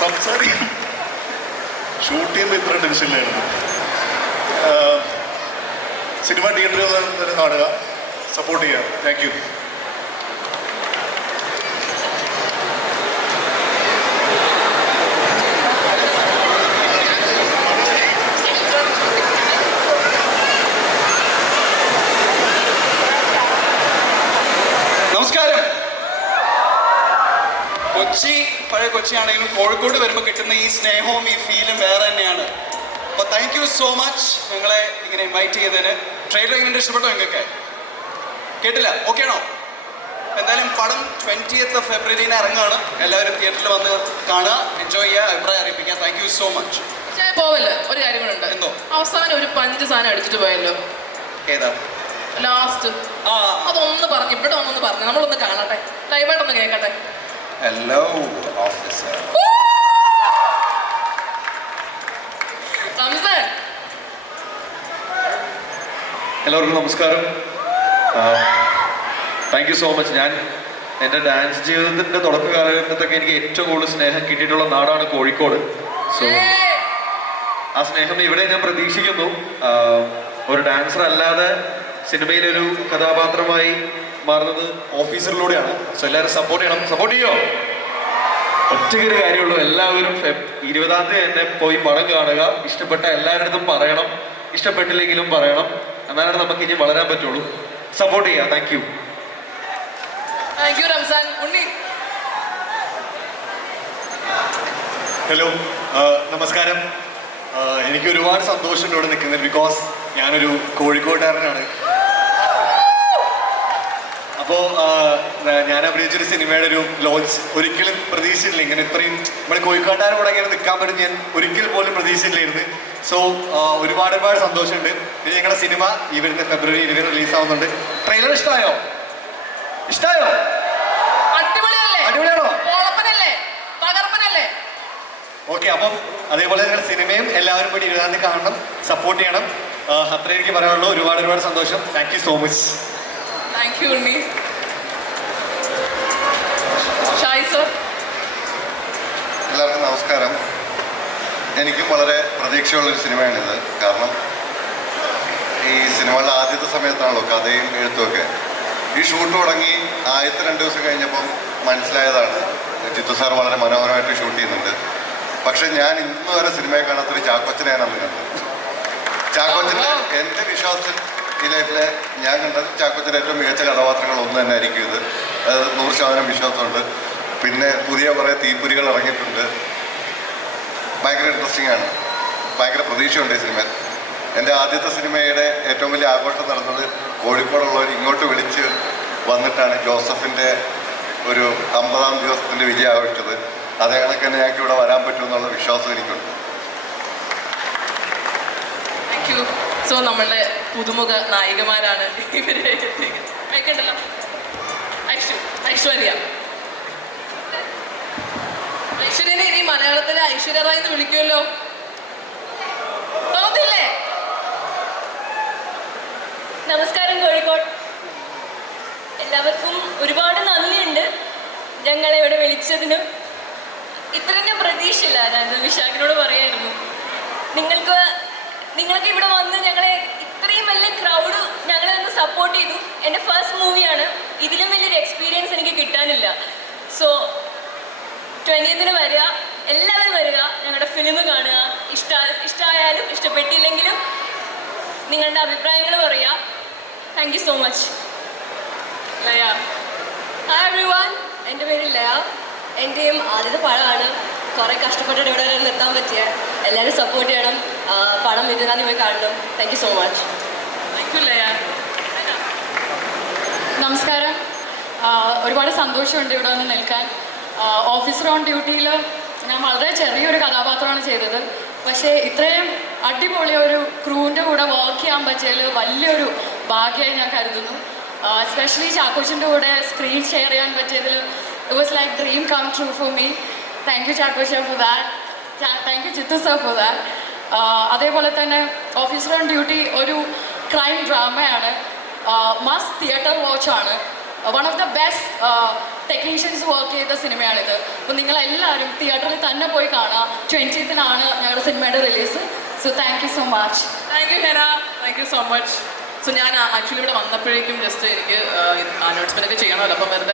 സംസാരിക്കും. ഷൂട്ട് ചെയ്യുമ്പോൾ ഇത്ര ടെൻഷനിലായിരുന്നു സിനിമ തിയേറ്ററിൽ തന്നെ കാണുക സപ്പോർട്ട് ചെയ്യുക താങ്ക് യു നമസ്കാരം കൊച്ചി പഴയ കൊച്ചിയാണെങ്കിലും കോഴിക്കോട് വരുമ്പോൾ കിട്ടുന്ന ഈ സ്നേഹവും ഈ ഫീലും വേറെ തന്നെയാണ്. അപ്പോൾ താങ്ക് യു സോ മച്ച് ഞങ്ങളെ ഇങ്ങനെ ഇൻവൈറ്റ് ചെയ്തതിന്. ട്രെയിലർ എങ്ങനെ ഇഷ്ടപ്പെട്ടോ നിങ്ങൾക്ക് കേട്ടില്ല? ഓക്കെ ആണോ? എന്തായാലും പടം ട്വന്റിയത്ത് ഫെബ്രുവരിന് ഇറങ്ങുകയാണ് എല്ലാവരും തിയേറ്ററിൽ വന്ന് കാണുക എൻജോയ് ചെയ്യുക അഭിപ്രായം അറിയിപ്പിക്കുക. താങ്ക് യു സോ മച്ച് പോവല്ലേ? ഒരു കാര്യം കൂടെ ഉണ്ട്. എന്തോ? അവസാനം ഒരു പഞ്ച് സാധനം അടിച്ചിട്ട് പോയല്ലോ. ഏതാ? ലാസ്റ്റ് അതൊന്ന് പറഞ്ഞു ഇവിടെ ഒന്നൊന്ന് പറഞ്ഞു. നമ്മളൊന്ന് കാണട്ടെ. ലൈവായിട്ടൊന്ന് കേൾക്കട്ടെ. ഹലോ ഓഫീസർ റംസാൻ എല്ലാവർക്കും നമസ്കാരം. താങ്ക് യു സോ മച്ച് ഞാൻ എന്റെ ഡാൻസ് ജീവിതത്തിന്റെ തുടക്ക കാലഘട്ടത്തൊക്കെ എനിക്ക് ഏറ്റവും കൂടുതൽ സ്നേഹം കിട്ടിയിട്ടുള്ള നാടാണ് കോഴിക്കോട്. സോ! ആ സ്നേഹം ഇവിടെ ഞാൻ പ്രതീക്ഷിക്കുന്നു. ഒരു ഡാൻസർ അല്ലാതെ സിനിമയിലെ ഒരു കഥാപാത്രമായി മാറുന്നത് ഓഫീസറിലൂടെയാണ്. സോ എല്ലാവരും സപ്പോർട്ട് ചെയ്യണം. സപ്പോർട്ട് ചെയ്യോ? ഒറ്റയ്ക്കൊരു കാര്യമുള്ളൂ. എല്ലാവരും ഫെബ് ഇരുപതാം തീയതി തന്നെ പോയി പടം കാണുക. ഇഷ്ടപ്പെട്ട എല്ലാവരുടെ പറയണം. ഇഷ്ടപ്പെട്ടില്ലെങ്കിലും പറയണം. എന്നാലാണ് നമുക്ക് ഇനി വളരാൻ പറ്റുള്ളൂ. സപ്പോർട്ട് ചെയ്യുക thank you thank you Ramzan Unni. Hello നമസ്കാരം. എനിക്ക് ഒരുപാട് സന്തോഷമുണ്ട് ഇവിടെ നിൽക്കുന്നത് ബിക്കോസ് ഞാനൊരു കോഴിക്കോട്ടുകാരനാണ്. അപ്പോൾ ഞാൻ അഭിനയിച്ചൊരു സിനിമയുടെ ഒരു ലോഞ്ച് ഒരിക്കലും പ്രതീക്ഷിച്ചില്ല ഇങ്ങനെ ഇത്രയും നമ്മുടെ കോഴിക്കോട്ടുകാരുടെ കൂടെ ഇങ്ങനെ നിൽക്കാൻ പറ്റും ഞാൻ ഒരിക്കൽ പോലും പ്രതീക്ഷിച്ചില്ലായിരുന്നു സോ ഒരുപാട് ഒരുപാട് സന്തോഷമുണ്ട്. ഇനി ഞങ്ങളുടെ സിനിമ ഈ വരുന്ന ഫെബ്രുവരി ഇരുപത് റിലീസ് ആവുന്നുണ്ട് ട്രെയിലർ ഇഷ്ടമായോ ഇഷ്ടമായോ അടിപൊളിയാണോ? ഓക്കെ അപ്പം അതേപോലെ നിങ്ങളുടെ സിനിമയും എല്ലാവരും കൂടി ഇരുപതാം തീയതി കാണണം. സപ്പോർട്ട് ചെയ്യണം. അത്രയും അത്രേ എനിക്ക് പറയാനുള്ളൂ. ഒരുപാട് ഒരുപാട് സന്തോഷം. Thank you so much. Thank me. Unni Shai sir എല്ലാവർക്കും നമസ്കാരം. എനിക്കും വളരെ പ്രതീക്ഷയുള്ളൊരു സിനിമയാണിത്. കാരണം ഈ സിനിമയുടെ ആദ്യത്തെ സമയത്താണല്ലോ കഥയും എഴുത്തുമൊക്കെ. ഈ ഷൂട്ട് തുടങ്ങി ആദ്യത്തെ രണ്ട് ദിവസം കഴിഞ്ഞപ്പം മനസ്സിലായതാണ് ജിത്തു സാർ വളരെ മനോഹരമായിട്ട് ഷൂട്ട് ചെയ്യുന്നുണ്ട്. പക്ഷെ ഞാൻ ഇന്ന് വരെ സിനിമയെ കാണാത്തൊരു ചാക്കോച്ചനെയാണ് അന്ന് കണ്ടത് ചാക്കോച്ചന്റെ എന്റെ വിശ്വാസത്തിൽ ഈ ലൈഫിലെ ഞാൻ കണ്ടത് ചാക്കോച്ചന്റെ ഏറ്റവും മികച്ച കഥാപാത്രങ്ങൾ ഒന്ന് തന്നെ ആയിരിക്കും ഇത്. അത് നൂറ് ശതമാനം വിശ്വാസമുണ്ട്. പിന്നെ പുതിയ കുറേ തീപ്പൊരികൾ ഇറങ്ങിയിട്ടുണ്ട്. ഭയങ്കര ഇൻട്രസ്റ്റിംഗ് ആണ്. ഭയങ്കര പ്രതീക്ഷയുണ്ട് ഈ സിനിമയിൽ. എന്റെ ആദ്യത്തെ സിനിമയുടെ ഏറ്റവും വലിയ ആഘോഷം നടന്നത് കോഴിക്കോടുള്ളവർ ഇങ്ങോട്ട് വിളിച്ച് വന്നിട്ടാണ് ജോസഫിന്റെ ഒരു അമ്പതാം ദിവസത്തിന്റെ വിജയം ആഘോഷിച്ചത്. അതേ കണക്ക് തന്നെ ഞങ്ങൾക്ക് ഇവിടെ വരാൻ പറ്റുമെന്നുള്ള വിശ്വാസം എനിക്കുണ്ട്. സോ നമ്മളുടെ പുതുമുഖ നായികമാരാണ് ഐശ്വര്യ. ഐശ്വര്യനെ ഇനി മലയാളത്തിലെ ഐശ്വര്യ റായ് എന്ന് വിളിക്കുമല്ലോ? തോന്നില്ലേ? നമസ്കാരം കോഴിക്കോട്. എല്ലാവർക്കും ഒരുപാട് നന്ദിയുണ്ട് ഞങ്ങളെ ഇവിടെ വിളിച്ചതിനും. ഇത്രയും പ്രതീക്ഷയില്ല ഞാൻ വിശാഖിനോട് പറയായിരുന്നു. നിങ്ങൾക്ക് നിങ്ങൾക്ക് ഇവിടെ വന്ന് ഞങ്ങളെ സപ്പോർട്ട് ചെയ്തു. എന്റെ ഫസ്റ്റ് മൂവിയാണ് ഇതിലും വലിയൊരു എക്സ്പീരിയൻസ് എനിക്ക് കിട്ടാനില്ല. സോ ട്വന്റിയത്തിന് വരിക എല്ലാവരും വരിക ഞങ്ങളുടെ ഫിലിം കാണുക. ഇഷ്ട ഇഷ്ടമായാലും ഇഷ്ടപ്പെട്ടില്ലെങ്കിലും നിങ്ങളുടെ അഭിപ്രായങ്ങൾ പറയുക thank you so much Laya. Hi everyone എന്റെ പേര് ലയ. എന്റെയും ആദ്യത്തെ പഴമാണ് കുറേ കഷ്ടപ്പെട്ടിട്ട് ഇവിടെ വരെ നിർത്താൻ പറ്റിയ. എല്ലാവരും സപ്പോർട്ട് ചെയ്യണം. പടം ഇരുന്നാന്ന് പോയി കാണണം. Thank you so much thank you Laya. നമസ്കാരം. ഒരുപാട് സന്തോഷമുണ്ട് ഇവിടെ വന്ന് നിൽക്കാൻ. ഓഫീസർ ഓൺ ഡ്യൂട്ടിയിൽ ഞാൻ വളരെ ചെറിയൊരു കഥാപാത്രമാണ് ചെയ്തത്. പക്ഷേ ഇത്രയും അടിപൊളി ഒരു ക്രൂവിന്റെ കൂടെ വർക്ക് ചെയ്യാൻ പറ്റിയതിൽ വലിയൊരു ഭാഗ്യമായി ഞാൻ കരുതുന്നു. എസ്പെഷ്യലി ചാക്കോച്ചിന്റെ കൂടെ സ്ക്രീൻ ഷെയർ ചെയ്യാൻ പറ്റിയതിൽ it was like dream come true for me thank you Chakkocha for that thank you Chithu sir for that അതേപോലെ തന്നെ ഓഫീസർ ഓൺ ഡ്യൂട്ടി ഒരു ക്രൈം ഡ്രാമയാണ് മസ്റ്റ് തിയേറ്റർ വാച്ച് ആണ്. One of the best technicians work ചെയ്ത സിനിമയാണിത്. അപ്പോൾ നിങ്ങളെല്ലാവരും തിയേറ്ററിൽ തന്നെ പോയി കാണാം ട്വന്റീത്തിനാണ് ഞങ്ങളുടെ സിനിമയുടെ release so thank you so much thank you Hena thank you so much so ഞാൻ ആക്ച്വലി ഇവിടെ വന്നപ്പോഴേക്കും ജസ്റ്റ് എനിക്ക് അനൗൺസ്മെന്റ് ഒക്കെ ചെയ്യണമല്ലോ. അപ്പം വെറുതെ